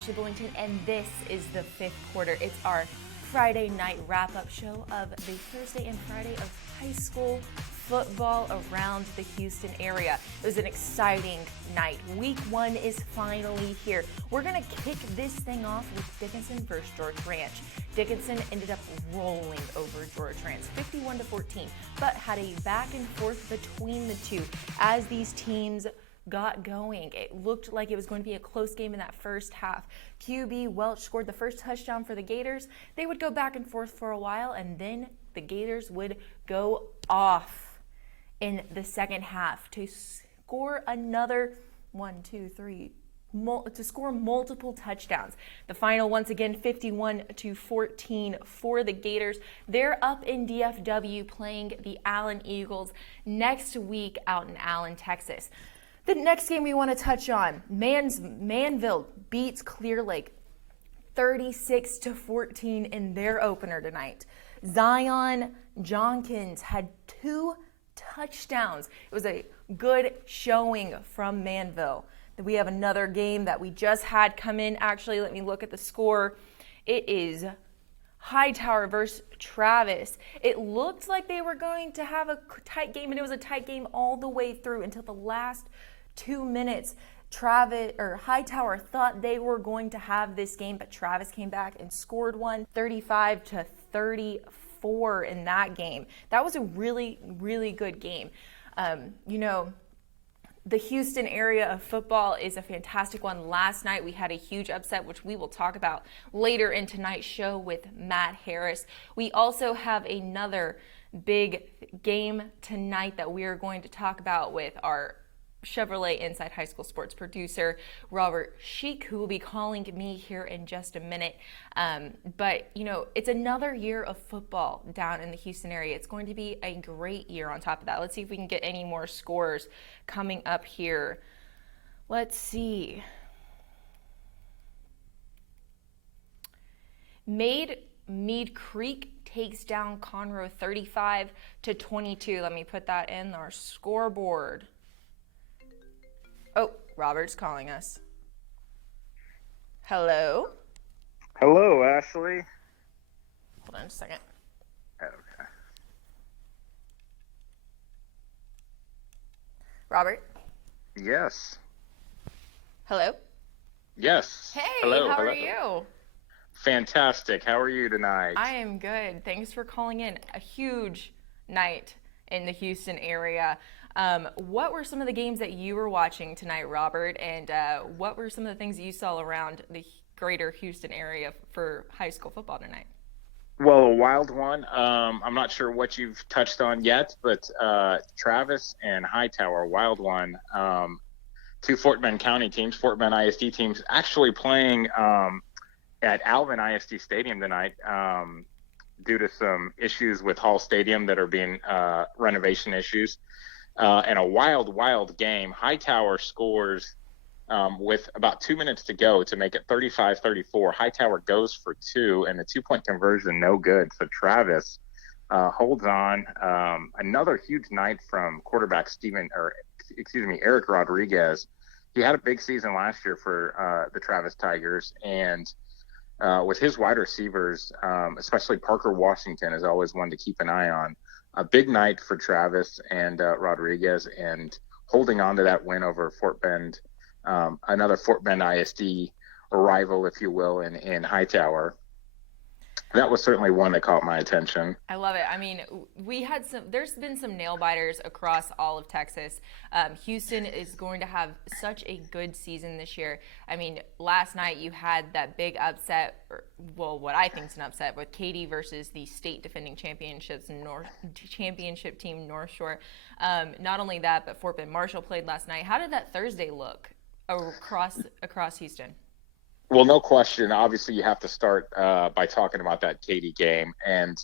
Bullington, and this is the fifth quarter. It's our Friday night wrap-up show of the Thursday and Friday of high school football around the Houston area. It was an exciting night. Week 1 is finally here. We're going to kick this thing off with Dickinson versus George Ranch. Dickinson ended up rolling over George Ranch 51-14, but had a back and forth between the two as these teams got going. It looked like it was going to be a close game in that first half. QB Welch scored the first touchdown for the Gators. They would go back and forth for a while, and then the Gators would go off in the second half to score another to score multiple touchdowns. The final, once again, 51-14 for the Gators. They're up in DFW playing the Allen Eagles next week out in Allen, Texas. The next game we want to touch on, Manville beats Clear Lake 36-14 in their opener tonight. Zion Jonkins had 2 touchdowns. It was a good showing from Manville. We have another game that we just had come in. Actually, let me look at the score. It is Hightower versus Travis. It looked like they were going to have a tight game, and it was a tight game all the way through until the last 2 minutes. Hightower thought they were going to have this game, but Travis came back and scored one, 35-34 in that game. That was a really, really good game. The Houston area of football is a fantastic one. Last night we had a huge upset, which we will talk about later in tonight's show with Matt Harris. We also have another big game tonight that we are going to talk about with our Chevrolet Inside High School Sports producer, Robert Sheik, who will be calling me here in just a minute. But it's another year of football down in the Houston area. It's going to be a great year on top of that. Let's see if we can get any more scores coming up here. Let's see. Mead Creek takes down Conroe 35-22. Let me put that in our scoreboard. Oh, Robert's calling us. Hello? Hello, Ashley. Hold on a second. Okay. Robert? Yes. Hello? Yes. Hey, hello, how hello. are you? Fantastic. How are you tonight? I am good. Thanks for calling in. A huge night in the Houston area. What were some of the games that you were watching tonight, Robert? And what were some of the things that you saw around the greater Houston area for high school football tonight? Well, a wild one. I'm not sure what you've touched on yet, but Travis and Hightower, wild one. 2 Fort Bend County teams, Fort Bend ISD teams, actually playing at Alvin ISD Stadium tonight due to some issues with Hall Stadium that are being renovation issues. And a wild game. Hightower scores with about 2 minutes to go to make it 35-34. Hightower goes for 2, and the 2-point conversion no good. So Travis holds on. Another huge night from quarterback Eric Rodriguez. He had a big season last year for the Travis Tigers, and with his wide receivers, especially Parker Washington is always one to keep an eye on. A big night for Travis and Rodriguez, and holding on to that win over Fort Bend, another Fort Bend ISD rival, if you will, in Hightower. That was certainly one that caught my attention. I love it. I mean, there's been some nail biters across all of Texas. Houston is going to have such a good season this year. I mean, last night you had that big upset, what I think is an upset, with Katy versus the state defending championship team, North Shore. Not only that, but Fort Bend Marshall played last night. How did that Thursday look across Houston? Well, no question. Obviously, you have to start by talking about that Katy game. And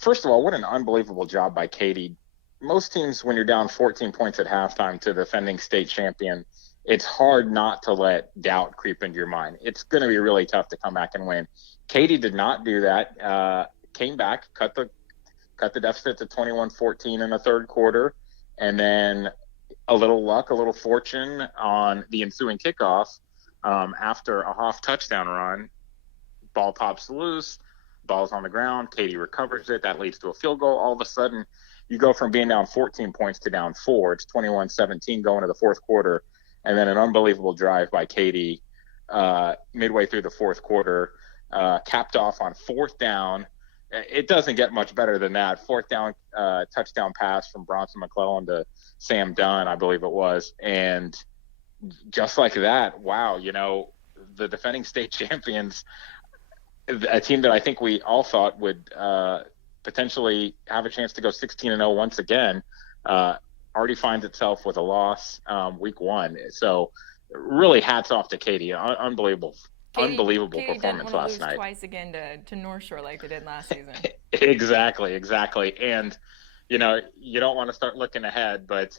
first of all, what an unbelievable job by Katy. Most teams, when you're down 14 points at halftime to the defending state champion, it's hard not to let doubt creep into your mind. It's going to be really tough to come back and win. Katy did not do that. Came back, cut the deficit to 21-14 in the third quarter, and then a little luck, a little fortune on the ensuing kickoff. After a Hoff touchdown run, ball pops loose, ball's on the ground, Katy recovers it, that leads to a field goal. All of a sudden, you go from being down 14 points to down 4. It's 21-17 going to the fourth quarter, and then an unbelievable drive by Katy midway through the fourth quarter, capped off on fourth down. It doesn't get much better than that. Fourth down touchdown pass from Bronson McClellan to Sam Dunn, I believe it was. And just like that, wow, the defending state champions, a team that I think we all thought would potentially have a chance to go 16-0 once again, already finds itself with a loss week 1. So really hats off to Katy. Unbelievable performance last night. Twice again to North Shore like they did last season. Exactly. And, you don't want to start looking ahead, but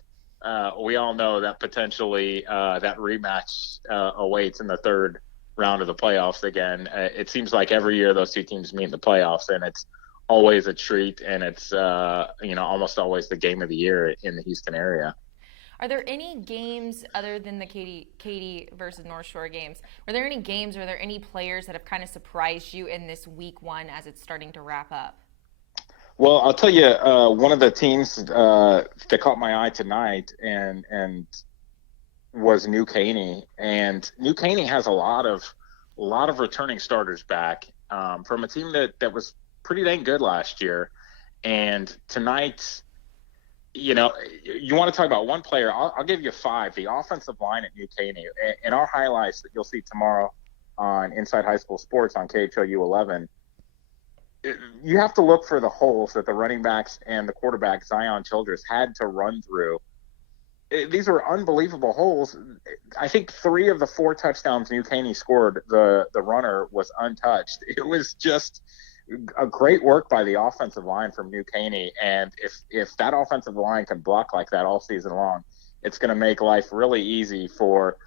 we all know that potentially that rematch awaits in the third round of the playoffs again. It seems like every year those two teams meet in the playoffs, and it's always a treat, and it's, almost always the game of the year in the Houston area. Are there any games other than the Katy versus North Shore games? Were there any games, or are there any players that have kind of surprised you in this week 1 as it's starting to wrap up? Well, I'll tell you, one of the teams that caught my eye tonight and was New Caney. And New Caney has a lot of returning starters back from a team that was pretty dang good last year. And tonight, you want to talk about one player. I'll give you 5. The offensive line at New Caney. In our highlights that you'll see tomorrow on Inside High School Sports on KHOU 11, you have to look for the holes that the running backs and the quarterback, Zion Childress, had to run through. These are unbelievable holes. I think 3 of the 4 touchdowns New Caney scored, the runner was untouched. It was just a great work by the offensive line from New Caney, and if that offensive line can block like that all season long, it's going to make life really easy for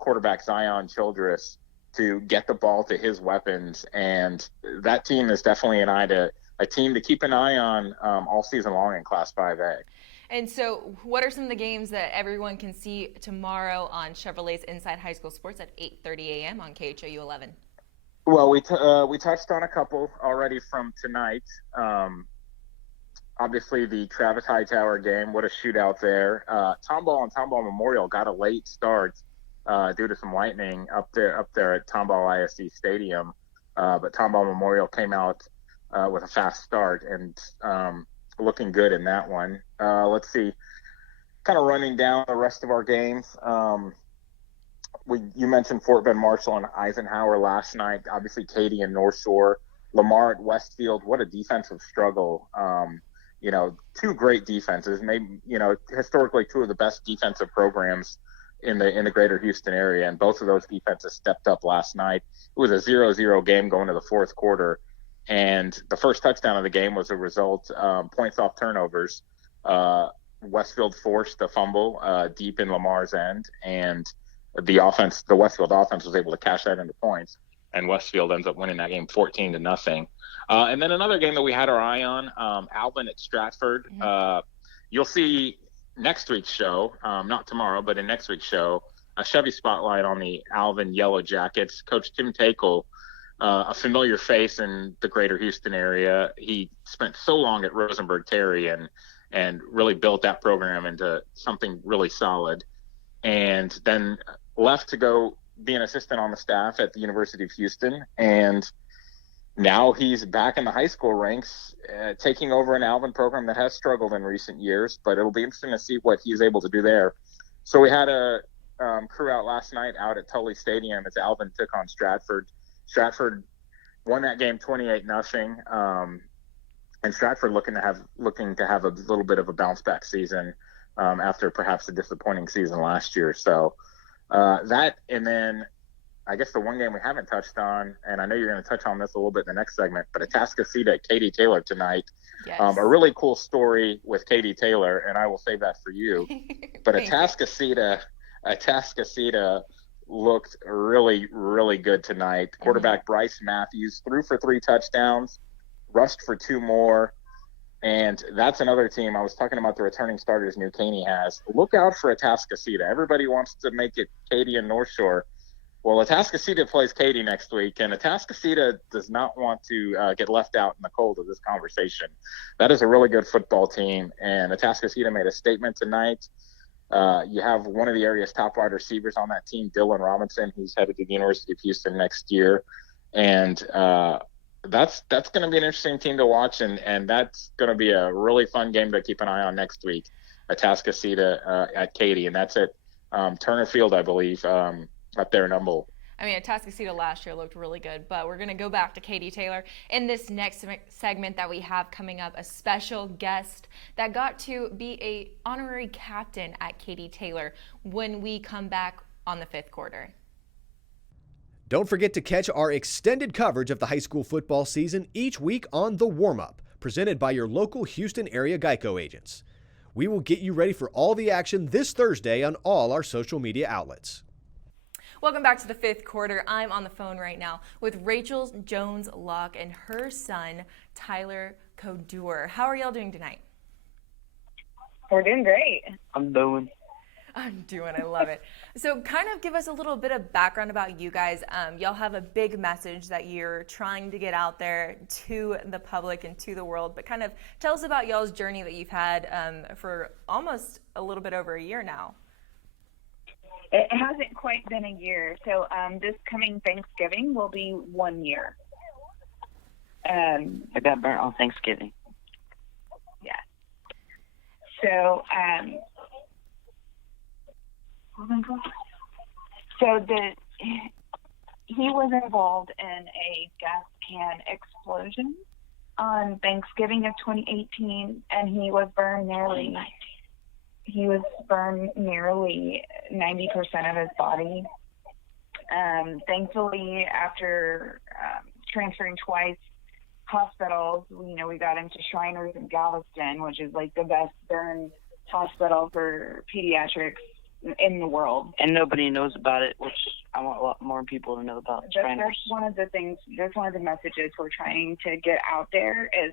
quarterback Zion Childress to get the ball to his weapons. And that team is definitely a team to keep an eye on all season long in Class 5A. And so what are some of the games that everyone can see tomorrow on Chevrolet's Inside High School Sports at 8:30 a.m. on KHOU 11? Well, we touched on a couple already from tonight. Obviously, the Travis Hightower game, what a shootout there. Tomball and Tomball Memorial got a late start due to some lightning up there at Tomball ISD Stadium. But Tomball Memorial came out with a fast start and looking good in that one. Let's see, kind of running down the rest of our games. You mentioned Fort Bend Marshall and Eisenhower last night. Obviously, Katy and North Shore. Lamar at Westfield, what a defensive struggle. 2 great defenses, maybe, historically 2 of the best defensive programs in the greater Houston area, and both of those defenses stepped up last night. It was a 0-0 game going to the fourth quarter, and the first touchdown of the game was a result, points off turnovers. Westfield forced a fumble deep in Lamar's end, and the Westfield offense was able to cash that into points, and Westfield ends up winning that game 14-0. And then another game that we had our eye on, Alvin at Stratford. Mm-hmm. You'll see next week's show, not tomorrow, but in next week's show, a Chevy spotlight on the Alvin Yellow Jackets. Coach Tim Takel, a familiar face in the greater Houston area. He spent so long at Rosenberg Terry and really built that program into something really solid. And then left to go be an assistant on the staff at the University of Houston. And now he's back in the high school ranks, taking over an Alvin program that has struggled in recent years, but it'll be interesting to see what he's able to do there. So we had a crew out last night out at Tully Stadium as Alvin took on Stratford. Stratford won that game 28-0. And Stratford looking to have a little bit of a bounce back season after perhaps a disappointing season last year. So that, and then I guess the one game we haven't touched on, and I know you're going to touch on this a little bit in the next segment, but Atascocita at Katy Taylor tonight. Yes. A really cool story with Katy Taylor, and I will save that for you. But Atascocita looked really, really good tonight. Quarterback Bryce Matthews threw for 3 touchdowns, rushed for 2 more. And that's another team. I was talking about the returning starters New Caney has. Look out for Atascocita. Everybody wants to make it Katy and North Shore. Well, Atascocita plays Katy next week, and Atascocita does not want to get left out in the cold of this conversation. That is a really good football team, and Atascocita made a statement tonight. You have one of the area's top wide receivers on that team, Dylan Robinson, who's headed to the University of Houston next year, and that's going to be an interesting team to watch, and that's going to be a really fun game to keep an eye on next week. Atascocita at Katy, and that's at Turner Field, I believe. Up there in Humboldt. I mean, Atascocita last year looked really good, but we're going to go back to Katy Taylor. In this next segment that we have coming up, a special guest that got to be a honorary captain at Katy Taylor when we come back on the 5th quarter. Don't forget to catch our extended coverage of the high school football season each week on The Warm-Up, presented by your local Houston area Geico agents. We will get you ready for all the action this Thursday on all our social media outlets. Welcome back to the 5th quarter. I'm on the phone right now with Rachel Jones-Locke and her son, Tyler Couture. How are y'all doing tonight? We're doing great. I'm doing, I love it. So kind of give us a little bit of background about you guys. Y'all have a big message that you're trying to get out there to the public and to the world, but kind of tell us about y'all's journey that you've had for almost a little bit over a year now. It hasn't quite been a year. So this coming Thanksgiving will be 1 year. I got burnt on Thanksgiving. Yeah. So he was involved in a gas can explosion on Thanksgiving of 2018, and he was burned nearly 90% of his body. Thankfully, after transferring twice hospitals, we got into Shriners in Galveston, which is like the best burn hospital for pediatrics in the world. And nobody knows about it, which I want a lot more people to know about Shriners. That's one of the things, that's one of the messages we're trying to get out there, is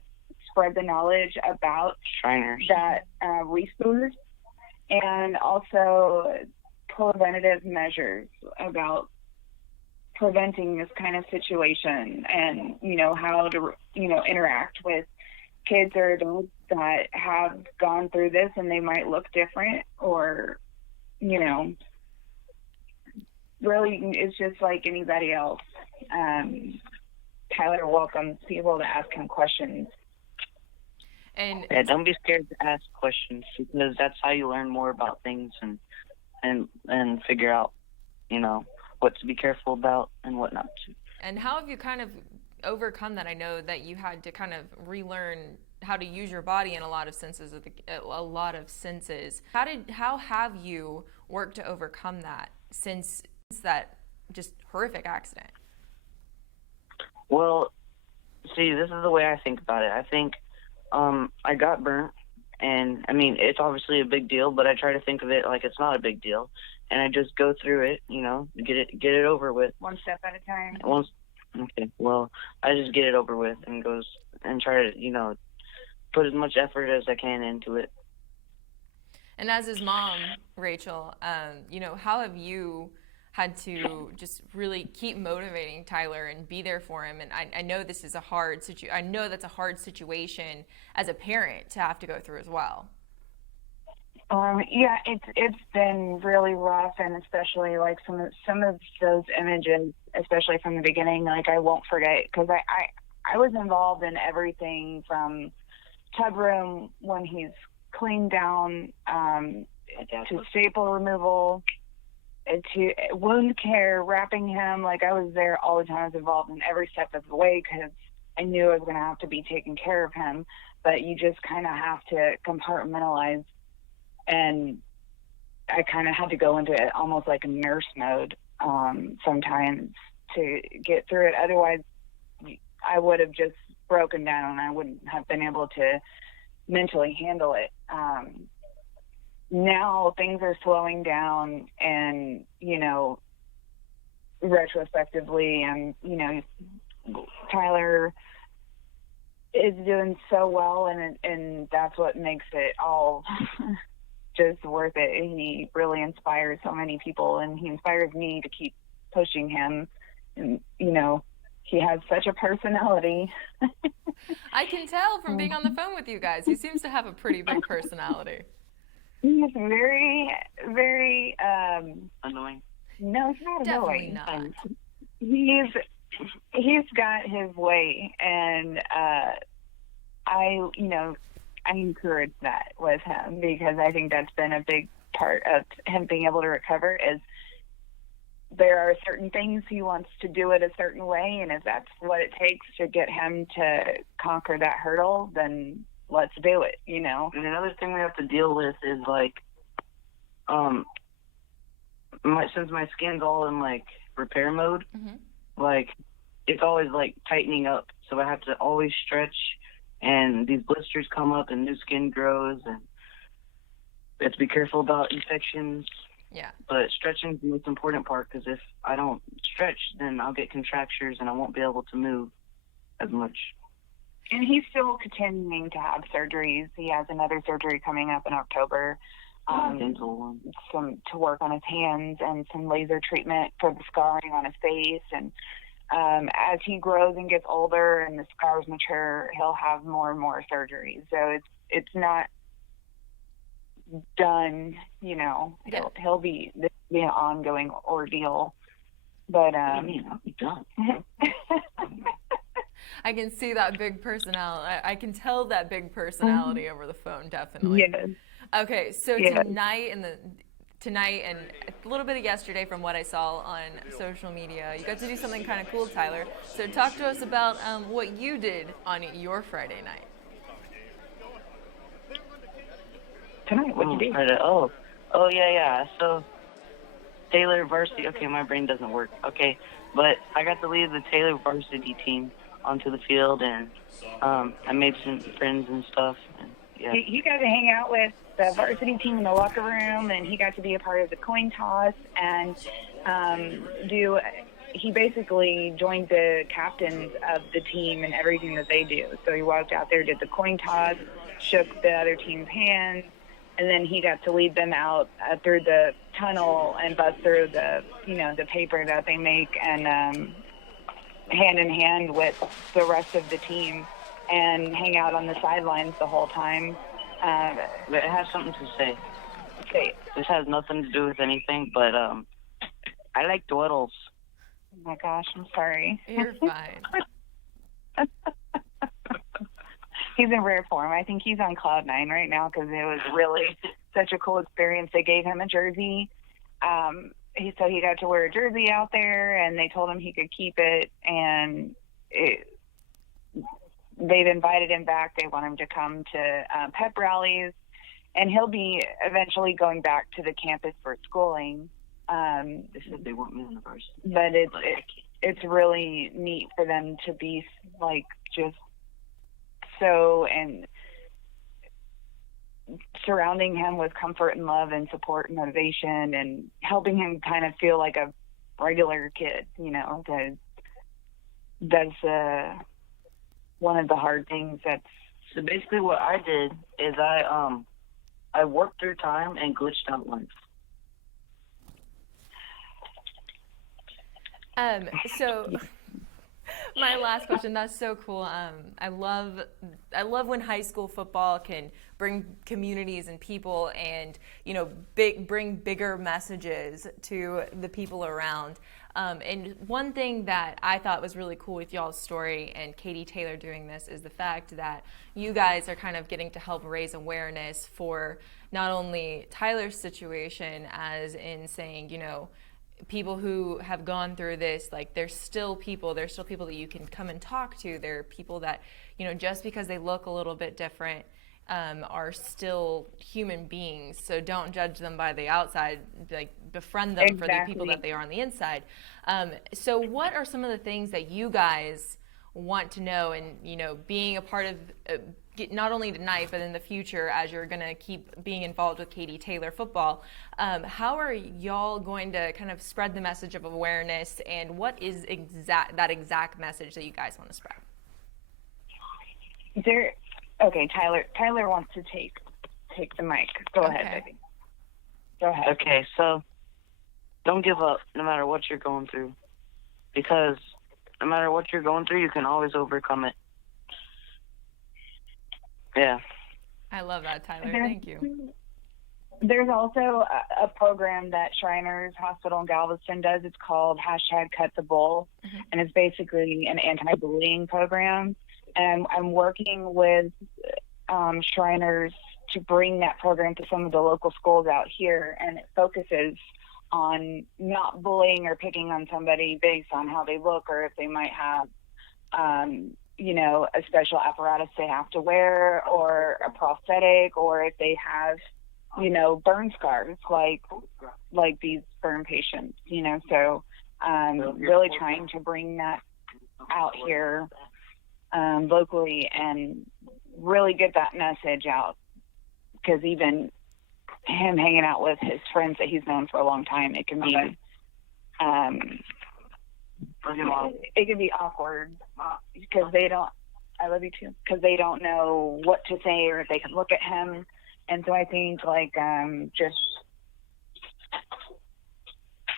spread the knowledge about Shriners, that resource, and also preventative measures about preventing this kind of situation, and how to interact with kids or adults that have gone through this, and they might look different, or really it's just like anybody else. Tyler welcomes people to ask him questions. And yeah, don't be scared to ask questions, because that's how you learn more about things and figure out, what to be careful about and what not to. And how have you kind of overcome that? I know that you had to kind of relearn how to use your body in a lot of senses. How have you worked to overcome that since that just horrific accident? Well, see, this is the way I think about it. I think I got burnt, and I mean, it's obviously a big deal, but I try to think of it like it's not a big deal, and I just go through it, get it over with. One step at a time. Okay, well, I just get it over with and try to, put as much effort as I can into it. And as his mom, Rachel, how have you had to just really keep motivating Tyler and be there for him? And I know this is a hard I know that's a hard situation as a parent to have to go through as well. Yeah, it's been really rough, and especially like some of those images, especially from the beginning, like I won't forget, because I was involved in everything from tub room when he's cleaned down, to staple removal, to wound care, wrapping him. Like I was there all the time. I was involved in every step of the way because I knew I was going to have to be taking care of him. But you just kind of have to compartmentalize, and I kind of had to go into it almost like a nurse mode sometimes to get through it. Otherwise, I would have just broken down, and I wouldn't have been able to mentally handle it. Now things are slowing down, and retrospectively, and Tyler is doing so well, and that's what makes it all just worth it. He really inspires so many people, and he inspires me to keep pushing him. And, you know, he has such a personality. I can tell from being on the phone with you guys. He seems to have a pretty big personality. He's very, very Annoying. no, it's not Definitely annoying. not. He's got his way, and I encourage that with him, because I think that's been a big part of him being able to recover. Is there are certain things he wants to do it a certain way, and if that's what it takes to get him to conquer that hurdle, then let's do it, you know. And another thing we have to deal with is like, since my skin's all in like repair mode, like it's always like tightening up, so I have to always stretch, and these blisters come up and new skin grows, and we have to be careful about infections. Yeah. But stretching is the most important part, because if I don't stretch, then I'll get contractures and I won't be able to move as much. And he's still continuing to have surgeries. He has another surgery coming up in October. Dental one. Some to work on his hands, and some laser treatment for the scarring on his face. And as he grows and gets older and the scars mature, he'll have more and more surgeries. So it's not done, you know. He'll be an ongoing ordeal. But I mean, I'll be done. I can see that big personality. I can tell that big personality over the phone, definitely. Yes. Okay, so Yes. tonight and a little bit of yesterday from what I saw on social media, you got to do something kind of cool, Tyler. So talk to us about what you did on your Friday night. Tonight, what'd you do? Oh, yeah. So Taylor varsity. Okay, my brain doesn't work. Okay, but I got to lead the Taylor varsity team onto the field, and I made some friends and stuff. And, yeah. He got to hang out with the varsity team in the locker room, and he got to be a part of the coin toss, and he basically joined the captains of the team and everything that they do. So he walked out there, did the coin toss, shook the other team's hands, and then he got to lead them out through the tunnel and bust through the paper that they make, and hand in hand with the rest of the team, and hang out on the sidelines the whole time. But it has something to say. Okay. This has nothing to do with anything, but I like dawdles. Oh my gosh, I'm sorry. You're fine. He's in rare form. I think he's on cloud nine right now, because it was really such a cool experience. They gave him a jersey. He said he got to wear a jersey out there, and they told him he could keep it, and they've invited him back. They want him to come to pep rallies, and he'll be eventually going back to the campus for schooling. They said they want me on the varsity. But it's really neat for them to be like just so, and surrounding him with comfort and love and support and motivation, and helping him kind of feel like a regular kid, you know. That's one of the hard things. So basically what I did is I worked through time and glitched out life. So my last question, that's so cool. I love when high school football can bring communities and people, and bring bigger messages to the people around. And one thing that I thought was really cool with y'all's story and Katie Taylor doing this is the fact that you guys are kind of getting to help raise awareness for not only Tyler's situation, as in saying, people who have gone through this, like there's still people that you can come and talk to. There are people that, just because they look a little bit different, are still human beings. So don't judge them by the outside, like befriend them for the people that they are on the inside. So what are some of the things that you guys want to know, and being a part of not only tonight but in the future, as you're going to keep being involved with Katie Taylor football, how are y'all going to kind of spread the message of awareness, and what is that exact message that you guys want to spread? Okay, Tyler wants to take the mic. Go ahead, baby. Go ahead. Okay, so don't give up no matter what you're going through, because no matter what you're going through, you can always overcome it. Yeah. I love that, Tyler. Thank you. There's also a program that Shriners Hospital in Galveston does. It's called #CutTheBull, and it's basically an anti-bullying program. And I'm working with Shriners to bring that program to some of the local schools out here, and it focuses on not bullying or picking on somebody based on how they look or if they might have, a special apparatus they have to wear or a prosthetic, or if they have, burn scars like these burn patients, So really trying to bring that out here locally and really get that message out, because even him hanging out with his friends that he's known for a long time, it can be it can be awkward because they don't. I love you too, because they don't know what to say or if they can look at him, and so I think just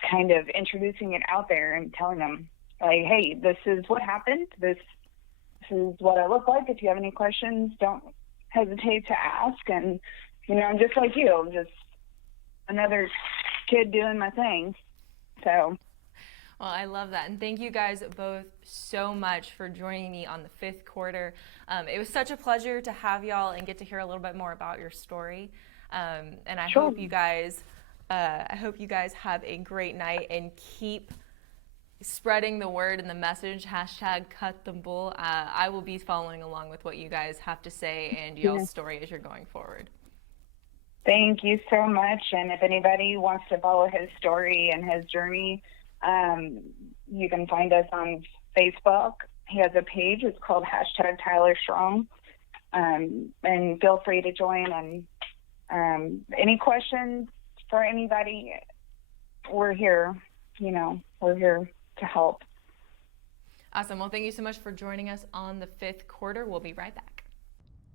kind of introducing it out there and telling them hey, this is what happened. This is what I look like. If you have any questions, don't hesitate to ask. And I'm just like you. I'm just another kid doing my thing. So. Well, I love that. And thank you guys both so much for joining me on the fifth quarter. It was such a pleasure to have y'all and get to hear a little bit more about your story. And I hope you guys have a great night and keep spreading the word and the message, #CutTheBull. I will be following along with what you guys have to say and y'all's story as you're going forward. Thank you so much. And if anybody wants to follow his story and his journey, you can find us on Facebook. He has a page. It's called #TylerStrong. And feel free to join. And any questions for anybody, we're here. We're here to help. Awesome. Well, thank you so much for joining us on the fifth quarter. We'll be right back.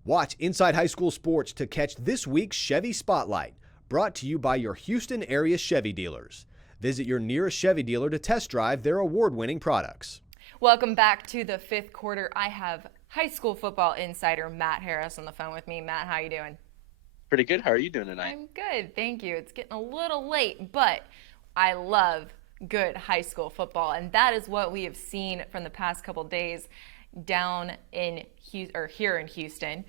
Watch Inside High School Sports to catch this week's Chevy Spotlight, brought to you by your Houston area Chevy dealers. Visit your nearest Chevy dealer to test drive their award-winning products. Welcome back to the fifth quarter. I have high school football insider Matt Harris on the phone with me. Matt, how you doing? Pretty good. How are you doing tonight? I'm good, thank you. It's getting a little late, but I love good high school football, and that is what we have seen from the past couple days down in here in Houston.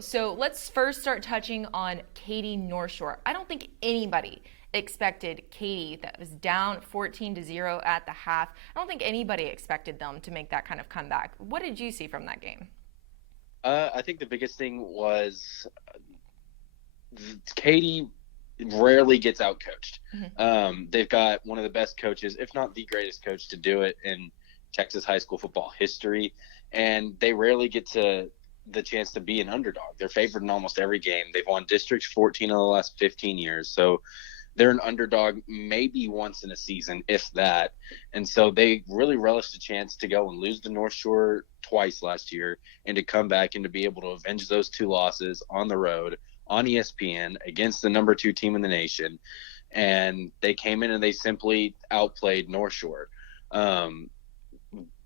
So let's first start touching on Katy North Shore. I don't think anybody expected Katy, that was down 14-0 at the half. I don't think anybody expected them to make that kind of comeback. What did you see from that game? I think the biggest thing was Katy rarely gets outcoached. Mm-hmm. They've got one of the best coaches, if not the greatest coach, to do it in Texas high school football history, and they rarely get to the chance to be an underdog. They're favored in almost every game. They've won District 14 of the last 15 years, so they're an underdog maybe once in a season, if that. And so they really relished a chance to go and lose to North Shore twice last year and to come back and to be able to avenge those two losses on the road on ESPN against the number 2 team in the nation. And they came in and they simply outplayed North Shore.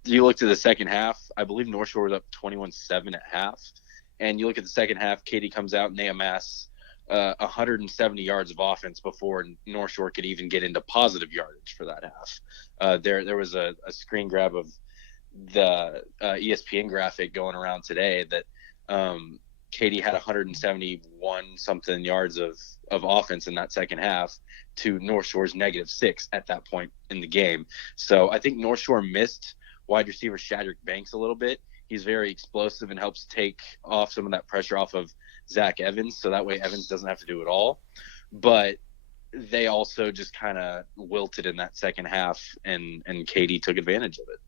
You looked at the second half, I believe North Shore was up 21-7 at half. And you look at the second half, Katy comes out and they amass 170 yards of offense before North Shore could even get into positive yardage for that half. There was a screen grab of the ESPN graphic going around today that Katy had 171 something yards of offense in that second half to North Shore's -6 at that point in the game. So I think North Shore missed wide receiver Shadrick Banks a little bit. He's very explosive and helps take off some of that pressure off of Zach Evans, so that way Evans doesn't have to do it all. But they also just kind of wilted in that second half, and Katy took advantage of it.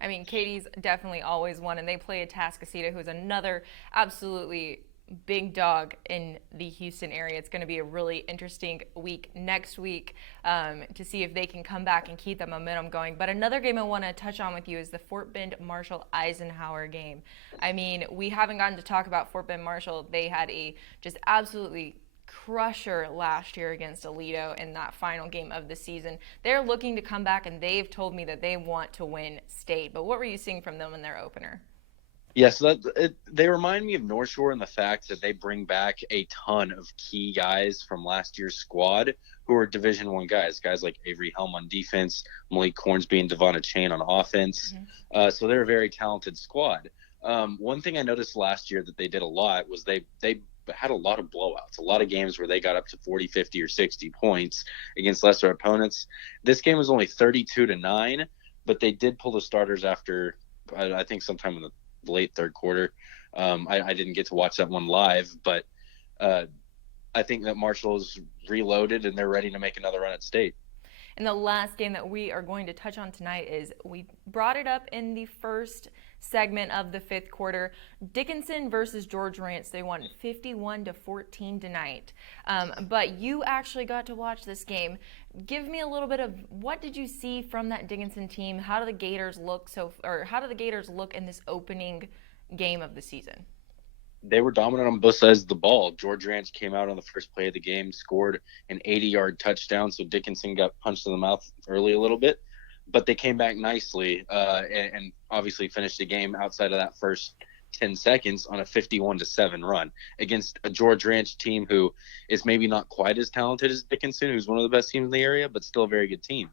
I mean, Katy's definitely always won, and they play Atascocita, who's another absolutely big dog in the Houston area. It's going to be a really interesting week next week to see if they can come back and keep that momentum going. But another game I want to touch on with you is the Fort Bend Marshall Eisenhower game. I mean, we haven't gotten to talk about Fort Bend Marshall. They had a just absolutely crusher last year against Aledo in that final game of the season. They're looking to come back, and they've told me that they want to win state. But what were you seeing from them in their opener? Yes, they remind me of North Shore in the fact that they bring back a ton of key guys from last year's squad who are Division I guys like Avery Helm on defense, Malik Cornsby and Devonna Chain on offense. So they're a very talented squad. One thing I noticed last year that they did a lot was they had a lot of blowouts, a lot of games where they got up to 40, 50, or 60 points against lesser opponents. This game was only 32-9, but they did pull the starters after, I think, sometime in the late third quarter. I didn't get to watch that one live, but I think that Marshall's reloaded and they're ready to make another run at state. And the last game that we are going to touch on tonight is, we brought it up in the first segment of the fifth quarter, Dickinson versus George Ranch. They won 51-14 tonight. But you actually got to watch this game. Give me a little bit of, what did you see from that Dickinson team? How do the Gators look how do the Gators look in this opening game of the season? They were dominant on both sides of the ball. George Ranch came out on the first play of the game, scored an 80-yard touchdown, so Dickinson got punched in the mouth early a little bit. But they came back nicely and obviously finished the game outside of that first 10 seconds on a 51-7 run against a George Ranch team who is maybe not quite as talented as Dickinson, who's one of the best teams in the area, but still a very good team.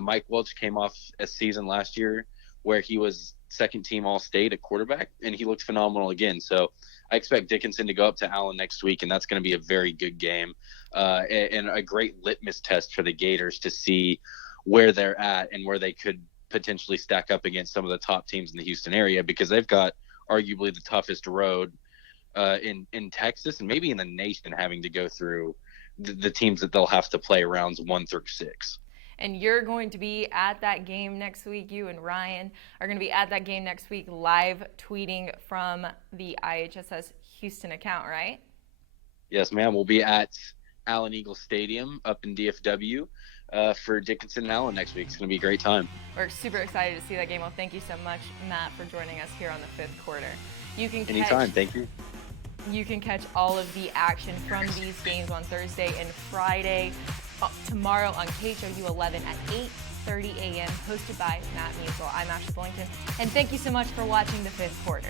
Mike Welch came off a season last year where he was second team All-State at quarterback, and he looked phenomenal again. So I expect Dickinson to go up to Allen next week, and that's going to be a very good game and a great litmus test for the Gators to see where they're at and where they could potentially stack up against some of the top teams in the Houston area, because they've got arguably the toughest road in Texas and maybe in the nation, having to go through the teams that they'll have to play rounds 1 through 6. And you're going to be at that game next week. You and Ryan are going to be at that game next week, live tweeting from the IHSS Houston account, right? Yes, ma'am. We'll be at Allen Eagle Stadium up in DFW for Dickinson and Allen next week. It's going to be a great time. We're super excited to see that game. Well, thank you so much, Matt, for joining us here on the fifth quarter. Anytime. Thank you. You can catch all of the action from these games on Thursday and Friday. Tomorrow on KHOU 11 at 8:30 a.m., hosted by Matt Musial. I'm Ashley Bullington, and thank you so much for watching the fifth quarter.